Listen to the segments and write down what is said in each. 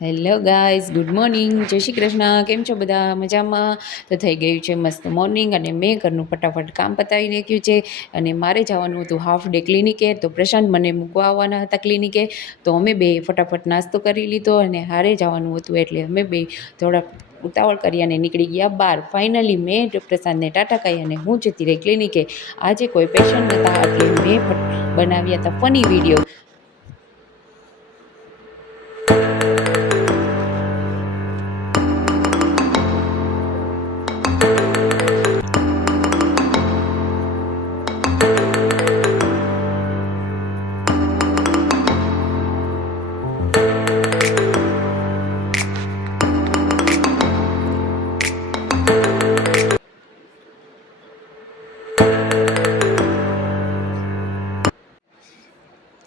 Hello guys, good morning, જય શ્રી કૃષ્ણ. કેમ છો બધા? મજામાં? તો થઈ ગયું છે મસ્ત મોર્નિંગ અને મેં ઘરનું ફટાફટ કામ પતાવી નાખ્યું છે અને મારે જવાનું હતું હાફ ડે ક્લિનિકે. તો પ્રશાંત મને મૂકવા આવવાના હતા ક્લિનિકે, તો અમે બે ફટાફટ નાસ્તો કરી લીધો અને હારે જવાનું હતું એટલે અમે બે થોડા ઉતાવળ કરી અને નીકળી ગયા બહાર. ફાઇનલી મેં પ્રશાંતને ટાટા કહી અને હું જતી રહી ક્લિનિકે. આજે કોઈ પેશન્ટ નહોતા એટલે મેં બનાવ્યા હતા ફની વિડીયો.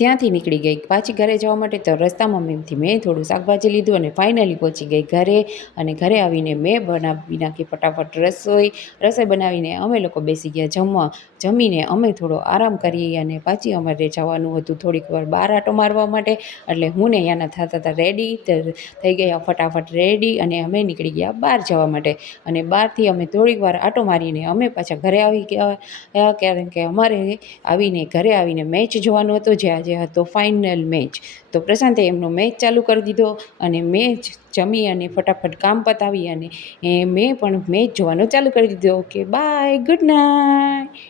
ત્યાંથી નીકળી ગઈ પાછી ઘરે જવા માટે. તો રસ્તામાં મેં થોડું શાકભાજી લીધું અને ફાઇનલી પહોંચી ગઈ ઘરે. અને ઘરે આવીને મેં બનાવી નાખી ફટાફટ રસોઈ બનાવીને અમે લોકો બેસી ગયા જમવા. જમીને અમે થોડો આરામ કરી અને પાછી અમારે જવાનું હતું થોડીક વાર બહાર આટો મારવા માટે. એટલે હું ને યાના થતા હતા રેડી, થઈ ગયા ફટાફટ રેડી અને અમે નીકળી ગયા બહાર જવા માટે. અને બહારથી અમે થોડીક વાર આટો મારીને અમે પાછા ઘરે આવી ગયા, કારણ કે અમારે ઘરે આવીને મેચ જોવાનું હતું, જે આજે હતો ફાઇનલ મેચ. તો પ્રશાંતે એમનો મેચ ચાલુ કરી દીધો અને મેચ જમી અને ફટાફટ કામ પતાવી અને મેં પણ મેચ જોવાનું ચાલુ કરી દીધું. Okay bye, good night.